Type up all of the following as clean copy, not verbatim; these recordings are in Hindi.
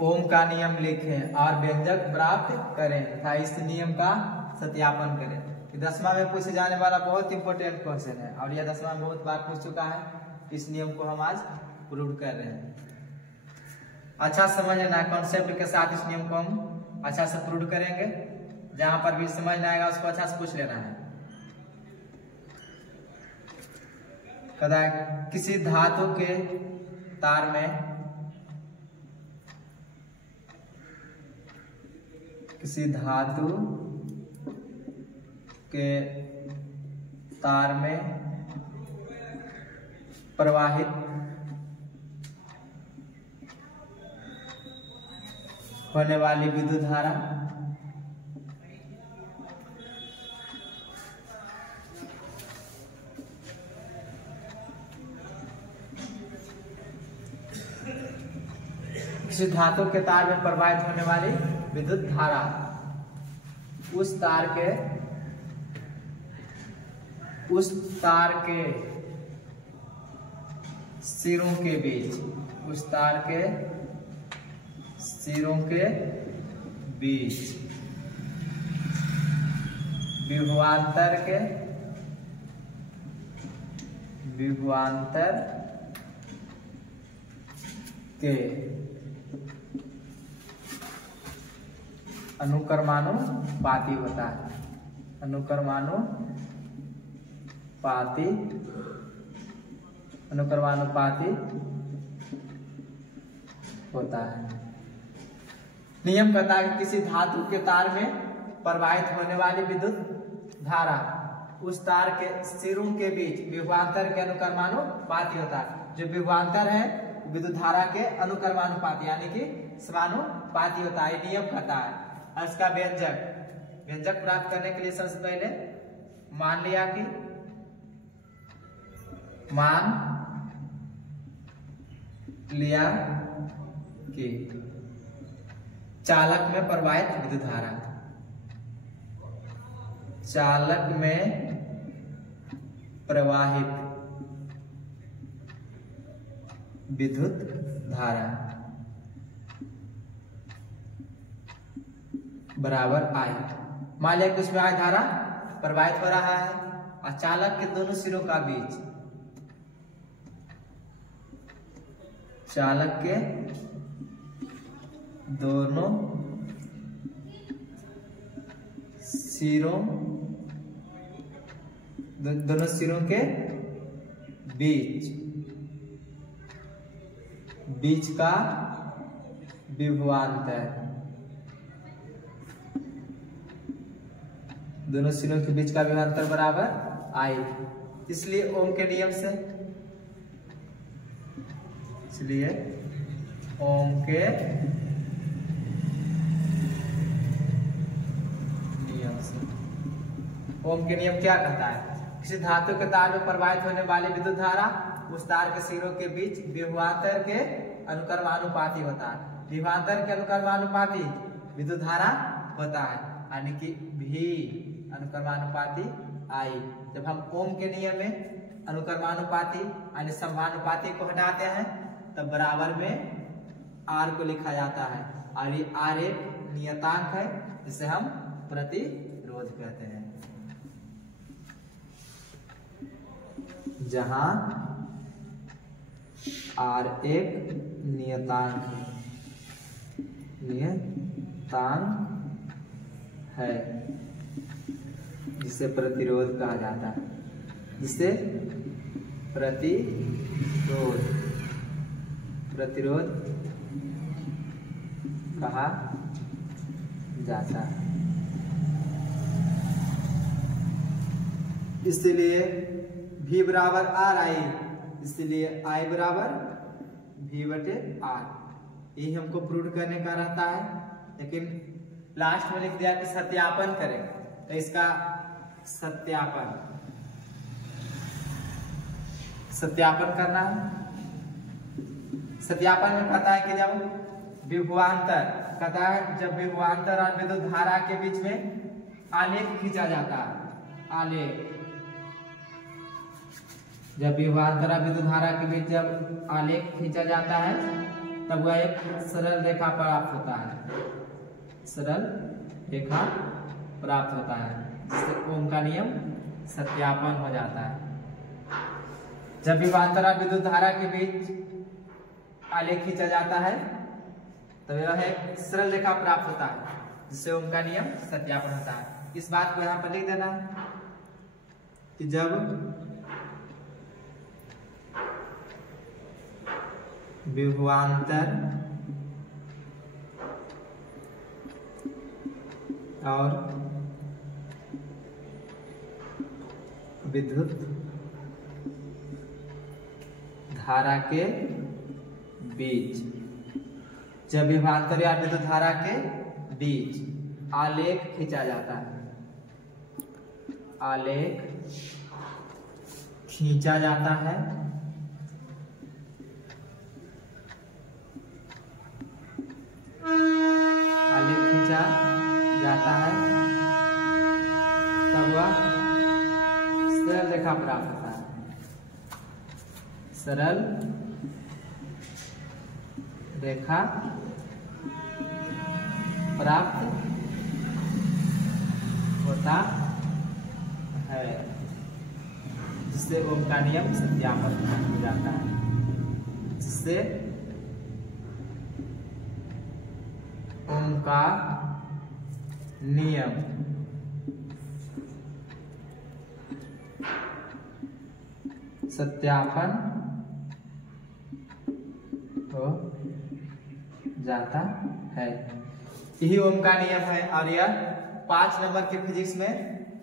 ओम का नियम लिखें और व्यंजक प्राप्त करें तथा इस नियम का सत्यापन करें। 10वां में पूछे जाने वाला बहुत इंपॉर्टेंट क्वेश्चन है और यह 10वां में बहुत बार पूछ चुका है। इस नियम को हम आज प्रूव कर रहे हैं। अच्छा समझना, कॉन्सेप्ट के साथ इस नियम को हम अच्छा से प्रूव करेंगे। जहां पर भी समझ नहीं आएगा उसको अच्छा से पूछ लेना है। कहता है किसी धातु के तार में प्रवाहित होने वाली विद्युत धारा किसी धातु के तार में प्रवाहित होने वाली विद्युत धारा उस तार के सिरों के बीच विभवांतर के अनुक्रमानुपाती होता है। अनुक्रमानुपाती होता है। नियम कहता है कि किसी धातु के तार में प्रवाहित होने वाली विद्युत धारा उस तार के सिरों के बीच विभवांतर के अनुक्रमानुपाती होता है। जो विभवांतर है विद्युत धारा के अनुक्रमानुपाती यानी कि समानुपाती होता है। नियम कहता है। इसका व्यंजक प्राप्त करने के लिए सबसे पहले मान लिया कि चालक में प्रवाहित विद्युत धारा बराबर I। मान लिया कि उसमें I धारा प्रवाहित हो रहा है और चालक के दोनों सिरों का बीच दोनों सिरों के बीच का विभवांतर बराबर I। इसलिए ओम के नियम से ओम के नियम क्या कहता है? किसी धातु के तार में प्रवाहित होने वाली विद्युत धारा उस तार के सिरों के बीच विभवांतर के अनुक्रमानुपाती होता है। विभवांतर के अनुक्रमानुपाती विद्युत धारा होता है यानी कि V अनुक्रमानुपाती I। जब हम ओम के नियम में अनुक्रमानुपाती यानी समानुपाती को हटाते हैं तब बराबर में R को लिखा जाता है और ये R एक नियतांक है जिसे हम प्रतिरोध कहते हैं। जहां R एक नियतांक है जिसे प्रतिरोध कहा जाता है। प्रतिरोध कहा जाता है। इसलिए V बराबर RI, इसलिए I बराबर V/R। यही हमको प्रूव करने का रहता है। लेकिन लास्ट में लिख दिया कि सत्यापन करें, तो इसका सत्यापन करना है। सत्यापन में कहता है कि जब विभवांतर जब विभवांतर और विद्युत धारा के बीच में आलेख खींचा जाता है, जब विभवांतर और विद्युत धारा के बीच जब आलेख खींचा जाता है तब वह एक सरल रेखा प्राप्त होता है, सरल रेखा प्राप्त होता है, जिससे ओम का नियम सत्यापन हो जाता है। जब विभवांतर और विद्युत धारा के बीच आलेख खींचा जाता है तो यह एक सरल रेखा प्राप्त होता है, जिससे ओम का नियम सत्यापन होता है। इस बात को यहाँ पर लिख देना है कि जब विभवांतर और विद्युत धारा के बीच, जब विभवांतर या विद्युत धारा के बीच आलेख खींचा जाता है, आलेख खींचा जाता है, आलेख खींचा जाता है, तब वह सरल रेखा प्राप्त होता है, सरल रेखा प्राप्त होता है, जिससे ओम का नियम सत्यापन हो जाता है, जिससे ओम का नियम सत्यापन हो जाता है। यही ओम का नियम है और यह 5 नंबर के फिजिक्स में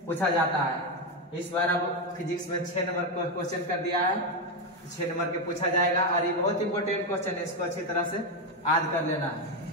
पूछा जाता है। इस बार अब फिजिक्स में 6 नंबर का क्वेश्चन कर दिया है, 6 नंबर के पूछा जाएगा और ये बहुत इंपॉर्टेंट क्वेश्चन है, इसको अच्छी तरह से याद कर लेना है।